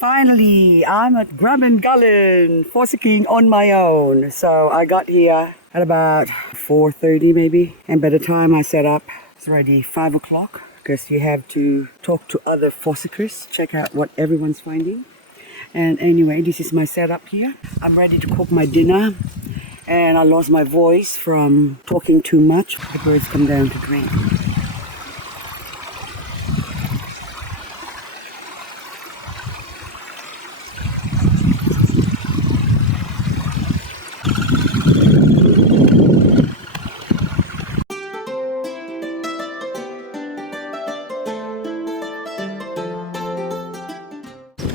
Finally, I'm at GRABBEN GULLEN, fossicking on my own. So I got here at about 4:30 maybe, and by the time I set up, it's already 5 o'clock because you have to talk to other fossickers, check out what everyone's finding. And anyway, this is my setup here. I'm ready to cook my dinner, and I lost my voice from talking too much. The birds come down to drink.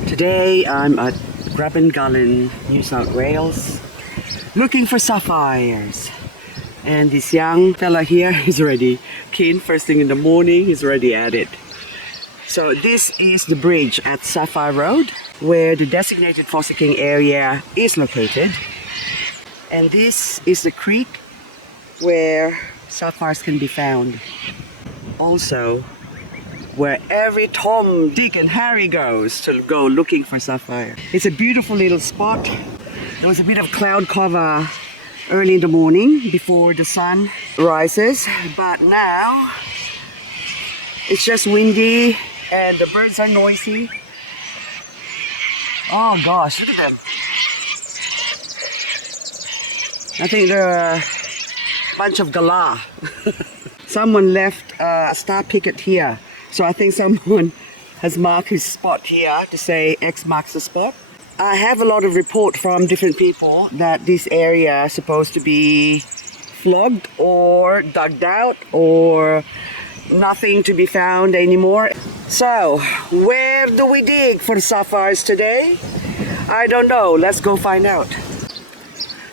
Today I'm at GRABBEN GULLEN, New South Wales, looking for sapphires. And this young fella here is already keen. First thing in the morning, he's already at it. So this is the bridge at Sapphire Road, where the designated fossicking area is located. And this is the creek where sapphires can be found. Also, where every Tom, Dick and Harry goes to go looking for sapphire. It's a beautiful little spot. There was a bit of cloud cover early in the morning before the sun rises, but now it's just windy and the birds are noisy. Oh gosh, look at them. I think they're a bunch of galah. Someone left a star picket here. So I think someone has marked his spot here to say X marks the spot. I have a lot of report from different people that this area is supposed to be flogged or dug out or nothing to be found anymore. So where do we dig for the sapphires today? I don't know. Let's go find out.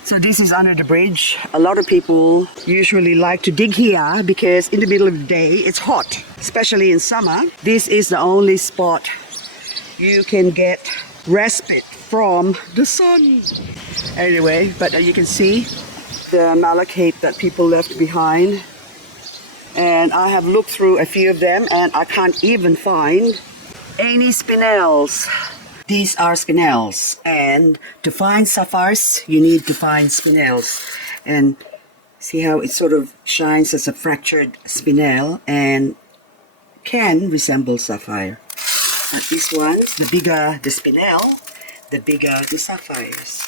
So this is under the bridge. A lot of people usually like to dig here because in the middle of the day it's hot, especially in summer. This is the only spot you can get respite from the sun. Anyway, but you can see the malachite that people left behind. And I have looked through a few of them and I can't even find any spinels. These are spinels, and to find sapphires you need to find spinels. And see how it sort of shines as a fractured spinel and can resemble sapphire. But these ones, the bigger the spinel, the bigger the sapphires.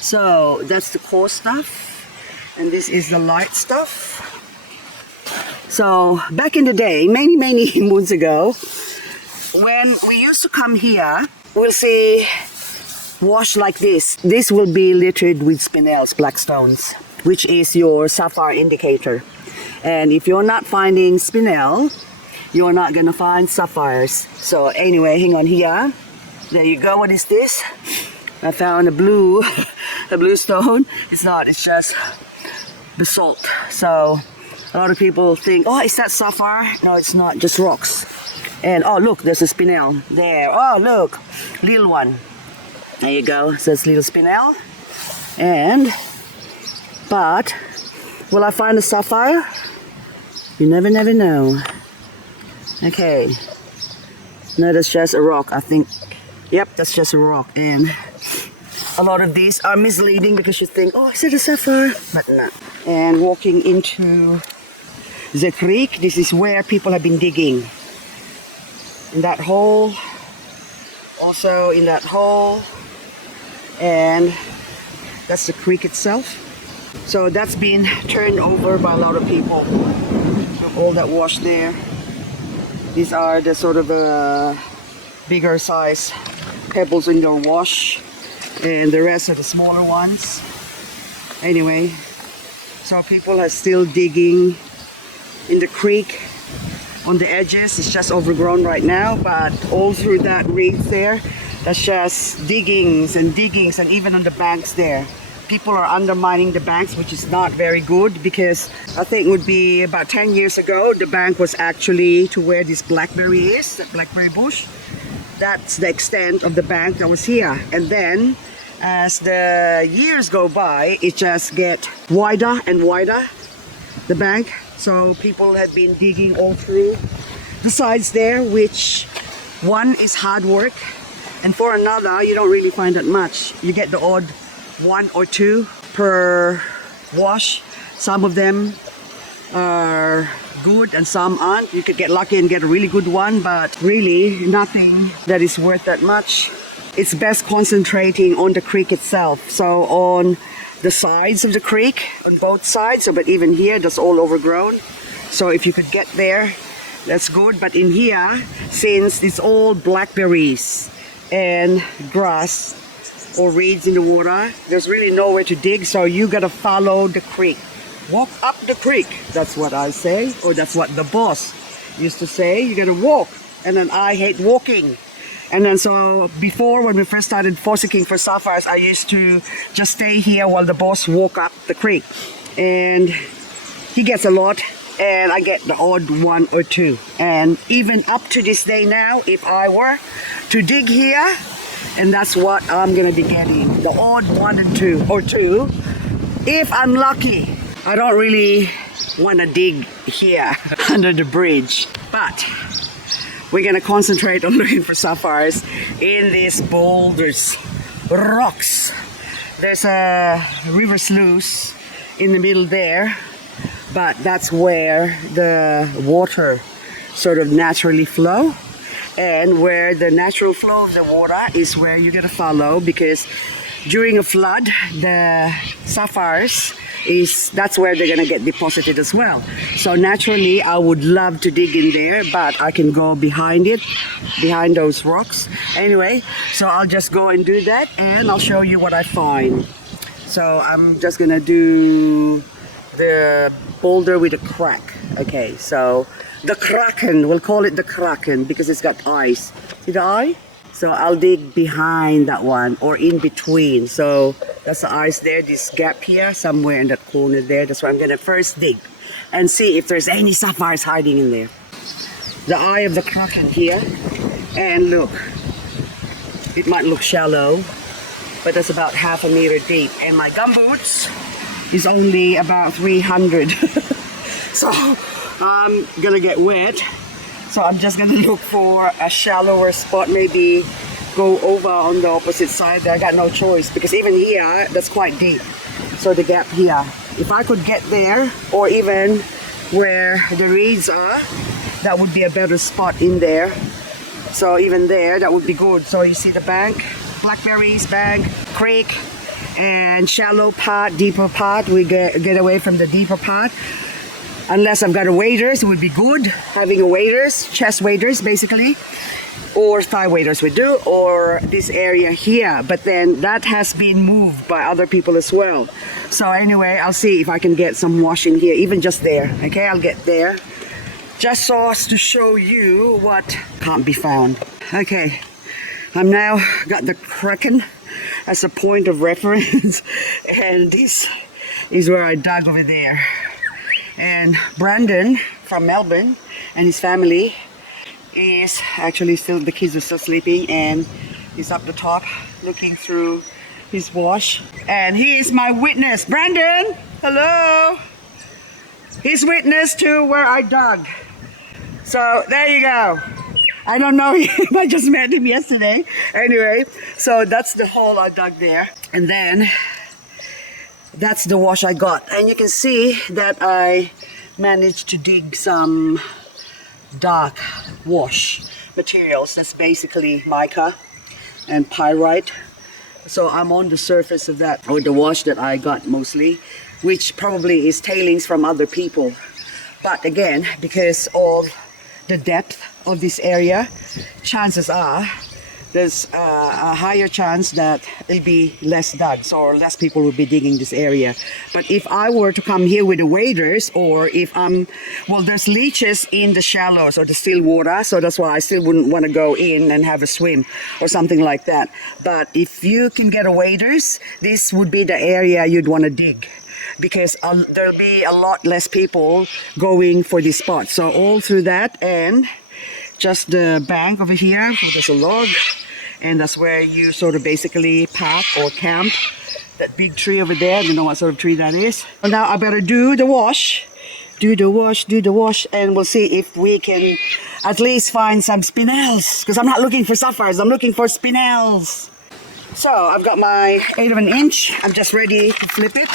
So that's the coarse stuff, and this is the light stuff. So back in the day, many moons ago, when we used to come here, we'll see wash like this. This will be littered with spinels, black stones, which is your sapphire indicator. And if you're not finding spinel, you're not gonna find sapphires. So anyway, hang on here. There you go. What is this? I found a blue, a blue stone. It's not. It's just basalt. So a lot of people think, oh, is that sapphire? No, it's not, just rocks. And oh, look, there's a spinel there. Oh, look, little one. There you go, so it's little spinel. And, but, will I find a sapphire? You never know. Okay, no, that's just a rock, I think. Yep, that's just a rock. And a lot of these are misleading because you think, oh, is it a sapphire? But not. And walking into the creek, this is where people have been digging. In that hole, also in that hole, and that's the creek itself. So that's been turned over by a lot of people. All that wash there. These are the sort of bigger size pebbles in your wash, and the rest are the smaller ones. Anyway, so people are still digging in the creek on the edges. It's just overgrown right now, but all through that reef there, that's just diggings, and even on the banks there. People are undermining the banks, which is not very good, because I think it would be about 10 years ago, the bank was actually to where this blackberry is, the blackberry bush. That's the extent of the bank that was here. And then as the years go by, it just get wider and wider. the bank. So people have been digging all through the sides there, which one is hard work, and for another you don't really find that much. You get the odd 1 or 2 per wash. Some of them are good and some aren't. You could get lucky and get a really good one, but really nothing that is worth that much. It's best concentrating on the creek itself. So on the sides of the creek, on both sides, so but even here that's all overgrown. So if you could get there, that's good. But in here, since it's all blackberries and grass or reeds in the water, there's really nowhere to dig, so you gotta follow the creek. Walk up the creek, that's what I say, or that's what the boss used to say. You gotta walk, and then I hate walking. And then so before, when we first started fossicking for sapphires, I used to just stay here while the boss walk up the creek, and he gets a lot and I get the odd 1 or 2. And even up to this day now, if I were to dig here, and that's what I'm gonna be getting, the odd 1 and 2 or 2 if I'm lucky. I don't really want to dig here under the bridge, but we're gonna concentrate on looking for sapphires in these boulders, rocks. There's a river sluice in the middle there, but that's where the water sort of naturally flow, and where the natural flow of the water is where you gotta follow, because during a flood the sapphires that's where they're gonna get deposited as well. So naturally I would love to dig in there, but I can go behind it, behind those rocks anyway. So I'll just go and do that, and I'll show you what I find. So I'm just gonna do the boulder with a crack. Okay, so the kraken, we'll call it the kraken because it's got eyes. See the eye? So I'll dig behind that one, or in between. So that's the eyes there, this gap here, somewhere in that corner there. That's where I'm gonna first dig and see if there's any sapphires hiding in there. The eye of the kraken here, and look, it might look shallow, but that's about ½ a meter deep, and my gumboots is only about 300. So I'm gonna get wet. So I'm just gonna look for a shallower spot, maybe go over on the opposite side. I got no choice, because even here, that's quite deep. So the gap here, if I could get there, or even where the reeds are, that would be a better spot in there. So even there, that would be good. So you see the bank, blackberries, bank, creek, and shallow part, deeper part. We get away from the deeper part. Unless I've got a waders, it would be good having a waders, chest waders basically, or thigh waders we do, or this area here. But then that has been moved by other people as well. So anyway, I'll see if I can get some wash in here, even just there. Okay, I'll get there, just so as to show you what can't be found. Okay, I'm now got the kraken as a point of reference, and this is where I dug over there. And Brandon from Melbourne and his family is actually still, the kids are still sleeping, and he's up the top looking through his wash, and he is my witness. Brandon, hello. He's witness to where I dug. So there you go. I don't know if I just met him yesterday. Anyway, so that's the hole I dug there, and then that's the wash I got. And you can see that I managed to dig some dark wash materials. That's basically mica and pyrite. So I'm on the surface of that, or the wash that I got mostly, which probably is tailings from other people. But again, because of the depth of this area, chances are there's a higher chance that it'll be less dug, or less people will be digging this area. But if I were to come here with the waders, or if well, there's leeches in the shallows or the still water, so that's why I still wouldn't want to go in and have a swim or something like that. But if you can get a waders, this would be the area you'd want to dig, because there'll be a lot less people going for this spot. So all through that, and just the bank over here, there's a log, and that's where you sort of basically park or camp. That big tree over there, I don't know what sort of tree that is. Well, now I better do the wash, do the wash, and we'll see if we can at least find some spinels, because I'm not looking for sapphires, I'm looking for spinels. So I've got my 1/8 of an inch. I'm just ready to flip it.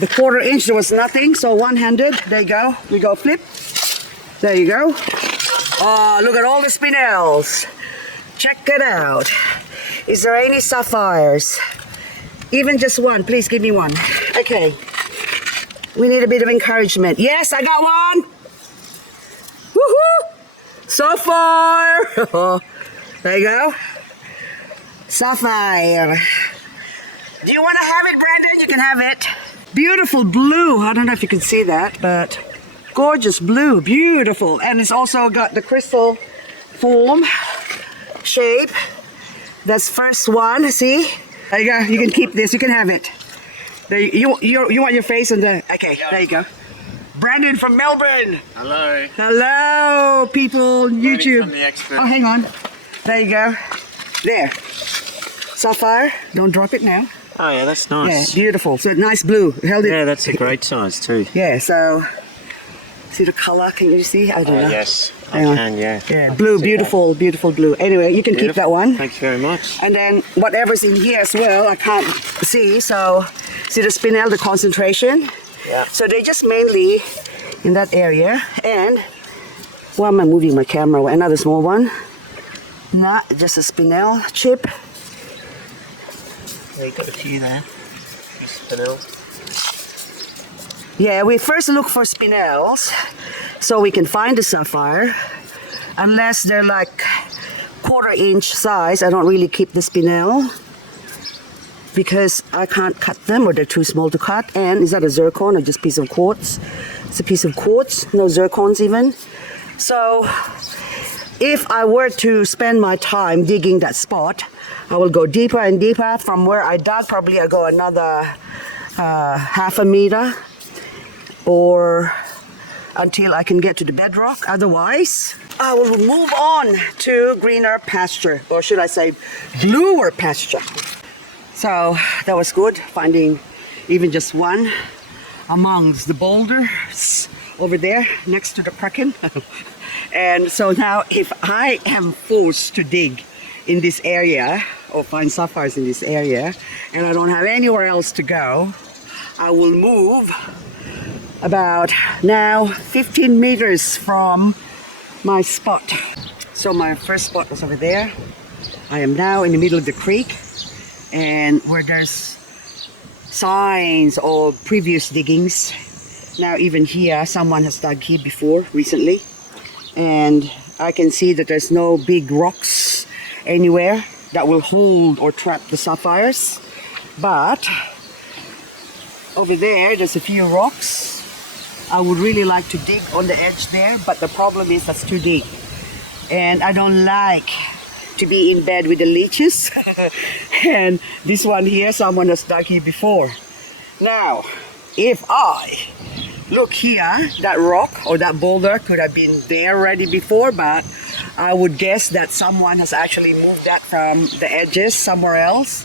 The 1/4 inch, there was nothing, so one-handed, there you go. We go flip. There you go. Oh, look at all the spinels. Check it out. Is there any sapphires? Even just one, please give me one. Okay. We need a bit of encouragement. Yes, I got one. Woohoo! So far. There you go. Sapphire. Do you want to have it, Brandon? You can have it. Beautiful blue. I don't know if you can see that, but gorgeous blue. Beautiful. And it's also got the crystal form, shape. That's first one. See? There you go. You can keep this. You can have it. There you want your face on the... Okay, there you go. Brandon from Melbourne. Hello. Hello, people. YouTube. From the expert. Oh, hang on. There you go. There. Sapphire. Don't drop it now. Oh yeah, that's nice. Yeah, beautiful. So nice blue. Held it. Yeah, that's a great size too. Yeah, so... See the color? Can you see? I don't know. Yes, I Hang on. can, yeah. Yeah, blue, beautiful, beautiful blue. Anyway, you can keep that one. Thank you very much. And then whatever's in here as well, I can't see. So, see the spinel, the concentration? Yeah. So they're just mainly in that area. And, why am I moving my camera? Another small one. Not just a spinel chip. Yeah, you got a few there. Spinel. Yeah, we first look for spinels so we can find the sapphire. Unless they're like 1/4 inch size, I don't really keep the spinel because I can't cut them or they're too small to cut. And is that a zircon or just piece of quartz? It's a piece of quartz, no zircons even. So if I were to spend my time digging that spot, I will go deeper and deeper. From where I dug, probably I go another 1/2 meter. Or until I can get to the bedrock. Otherwise, I will move on to greener pasture, or should I say bluer pasture. So that was good, finding even just one amongst the boulders over there next to the kraken. And so now if I am forced to dig in this area or find sapphires in this area and I don't have anywhere else to go, I will move about now 15 meters from my spot. So my first spot was over there. I am now in the middle of the creek, and where there's signs of previous diggings. Now even here, someone has dug here before, recently, and I can see that there's no big rocks anywhere that will hold or trap the sapphires. But over there's a few rocks. I would really like to dig on the edge there, but the problem is that's too deep. And I don't like to be in bed with the leeches. And this one here, someone has dug here before. Now, if I look here, that rock or that boulder could have been there already before, but I would guess that someone has actually moved that from the edges somewhere else.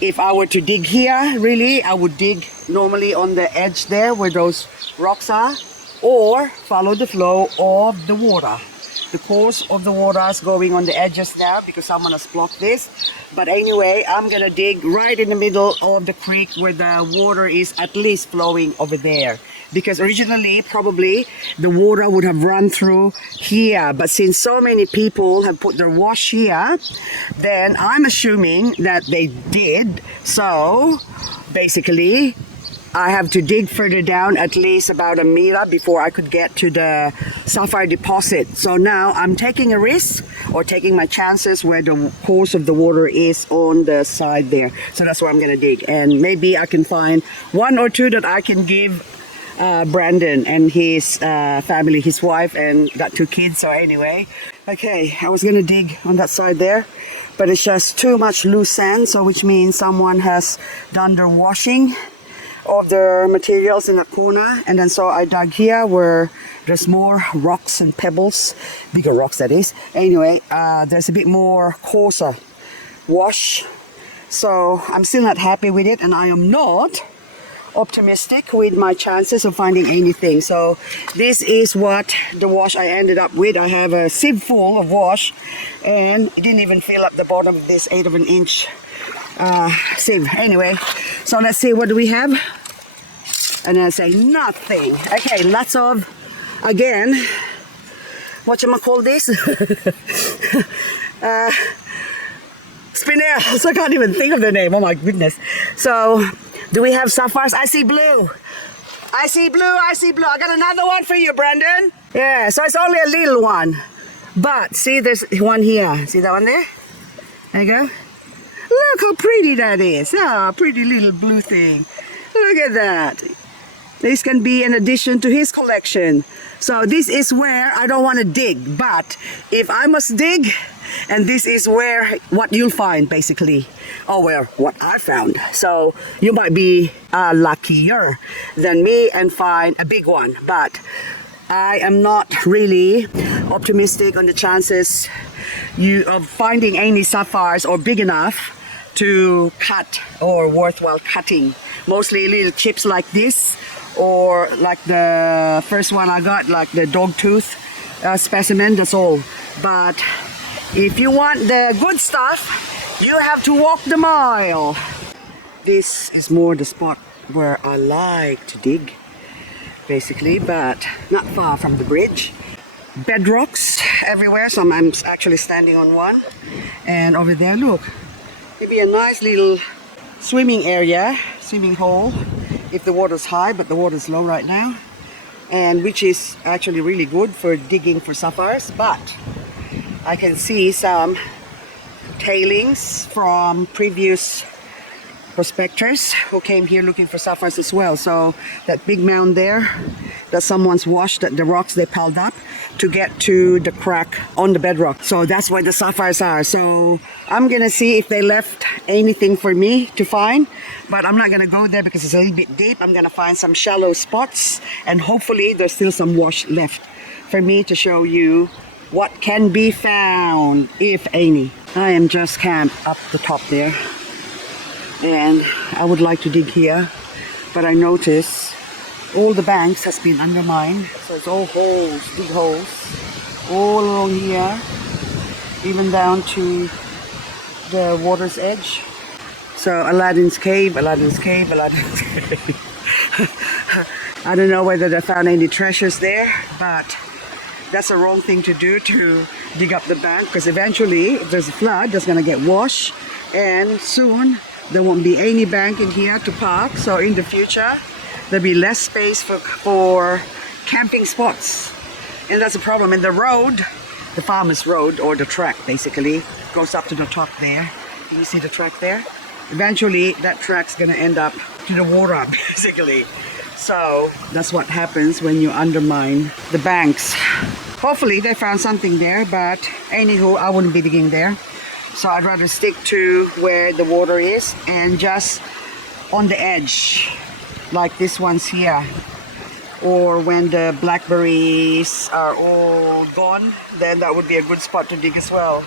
If I were to dig here, really, I would dig normally on the edge there where those rocks are, or follow the flow of the water. The course of the water is going on the edges now because someone has blocked this. But anyway, I'm gonna dig right in the middle of the creek where the water is at least flowing over there. Because originally, probably, the water would have run through here. But since so many people have put their wash here, then I'm assuming that they did. So, basically, I have to dig further down at least about 1 meter before I could get to the sapphire deposit. So now I'm taking a risk or taking my chances where the course of the water is on the side there. So that's where I'm going to dig. And maybe I can find 1 or 2 that I can give Brandon and his family, his wife, and got 2 kids. So anyway, okay, I was going to dig on that side there, but it's just too much loose sand. So which means someone has done their washing of their materials in that corner, and then so I dug here where there's more rocks and pebbles, bigger rocks that is. Anyway, there's a bit more coarser wash, so I'm still not happy with it, and I am not optimistic with my chances of finding anything. So this is what the wash I ended up with. I have a sieve full of wash and it didn't even fill up the bottom of this 1/8 of an inch sieve. Anyway, so let's see, what do we have? And I say nothing. Okay, lots of, again, whatchamacall this? Spinels. I can't even think of the name. Oh my goodness. So, do we have sapphires? I see blue. I see blue. I see blue. I got another one for you, Brandon. Yeah, so it's only a little one. But see, there's one here. See that one there? There you go. Look how pretty that is. Ah, pretty little blue thing. Look at that. This can be an addition to his collection. So this is where I don't want to dig, but if I must dig, and this is where what you'll find basically, or where what I found. So you might be luckier than me and find a big one, but I am not really optimistic on the chances of finding any sapphires or big enough to cut or worthwhile cutting. Mostly little chips like this, or like the first one I got, like the dog tooth specimen, that's all. But if you want the good stuff, you have to walk the mile. This is more the spot where I like to dig, basically, but not far from the bridge. Bedrocks everywhere, so I'm actually standing on one. And over there, look, maybe a nice little swimming area, swimming hole, if the water's high, but the water's low right now, and which is actually really good for digging for sapphires. But I can see some tailings from previous prospectors who came here looking for sapphires as well. So that big mound there, that someone's washed the rocks they piled up to get to the crack on the bedrock. So that's where the sapphires are. So I'm gonna see if they left anything for me to find, but I'm not gonna go there because it's a little bit deep. I'm gonna find some shallow spots, and hopefully there's still some wash left for me to show you what can be found, if any. I am just camped up the top there, and I would like to dig here, but I notice all the banks has been undermined, so it's all holes, big holes, all along here, even down to the water's edge. So Aladdin's cave, Aladdin's cave, Aladdin's cave. I don't know whether they found any treasures there, but that's a wrong thing to do, to dig up the bank, because eventually if there's a flood, that's gonna get washed, and soon there won't be any bank in here to park. So in the future there'll be less space for camping spots, and that's a problem. And the road, the farmer's road, or the track basically, goes up to the top there. Can you see the track there? Eventually that track's gonna end up to the water basically. So that's what happens when you undermine the banks. Hopefully they found something there, but anywho, I wouldn't be digging there. So I'd rather stick to where the water is and just on the edge, like this one's here. Or when the blackberries are all gone, then that would be a good spot to dig as well.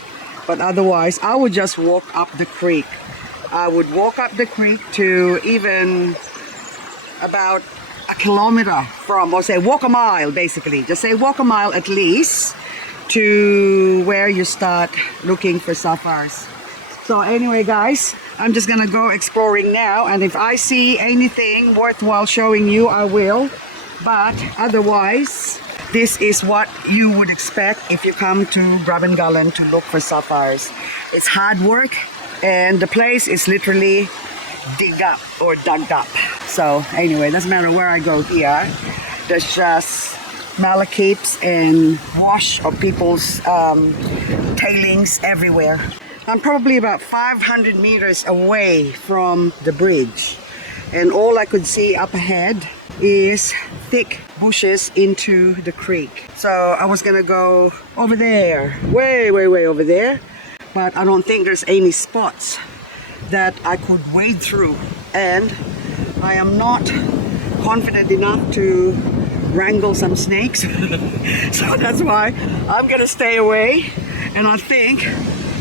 But otherwise, I would just walk up the creek. I would walk up the creek to even about a kilometer from, or say walk a mile basically. Just say walk a mile at least to where you start looking for sapphires. So anyway guys, I'm just gonna go exploring now, and if I see anything worthwhile showing you, I will. But otherwise, this is what you would expect if you come to Grabben Gullen to look for sapphires. It's hard work, and the place is literally dug up. So anyway, doesn't matter where I go here, there's just malachite and wash of people's tailings everywhere. I'm probably about 500 meters away from the bridge, and all I could see up ahead is thick bushes into the creek. So I was gonna go over there, way over there, but I don't think there's any spots that I could wade through, and I am not confident enough to wrangle some snakes. So that's why I'm gonna stay away, and I think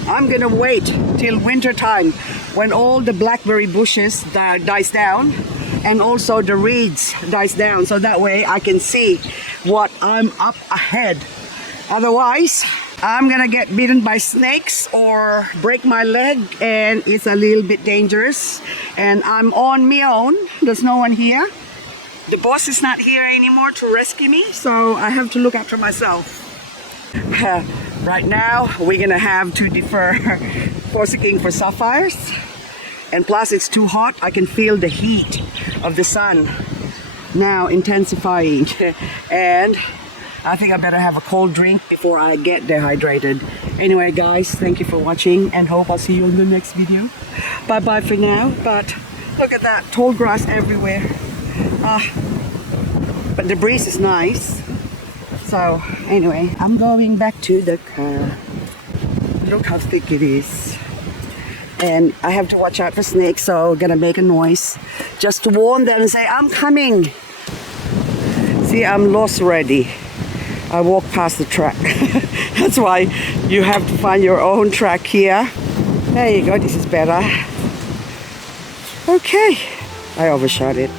I'm gonna wait till winter time when all the blackberry bushes dies down, and also the reeds dies down, so that way I can see what I'm up ahead. Otherwise, I'm gonna get bitten by snakes or break my leg, and it's a little bit dangerous. And I'm on my own. There's no one here. The boss is not here anymore to rescue me, so I have to look after myself. Right now, we're gonna have to defer forsaking for sapphires. And plus, it's too hot. I can feel the heat of the sun now intensifying. And I think I better have a cold drink before I get dehydrated. Anyway, guys, thank you for watching, and hope I'll see you in the next video. Bye-bye for now. But look at that, tall grass everywhere. But the breeze is nice. So anyway, I'm going back to the car. Look how thick it is. And I have to watch out for snakes, so I'm gonna make a noise just to warn them and say, I'm coming. See, I'm lost already. I walk past the track. That's why you have to find your own track here. There you go, this is better. Okay, I overshot it.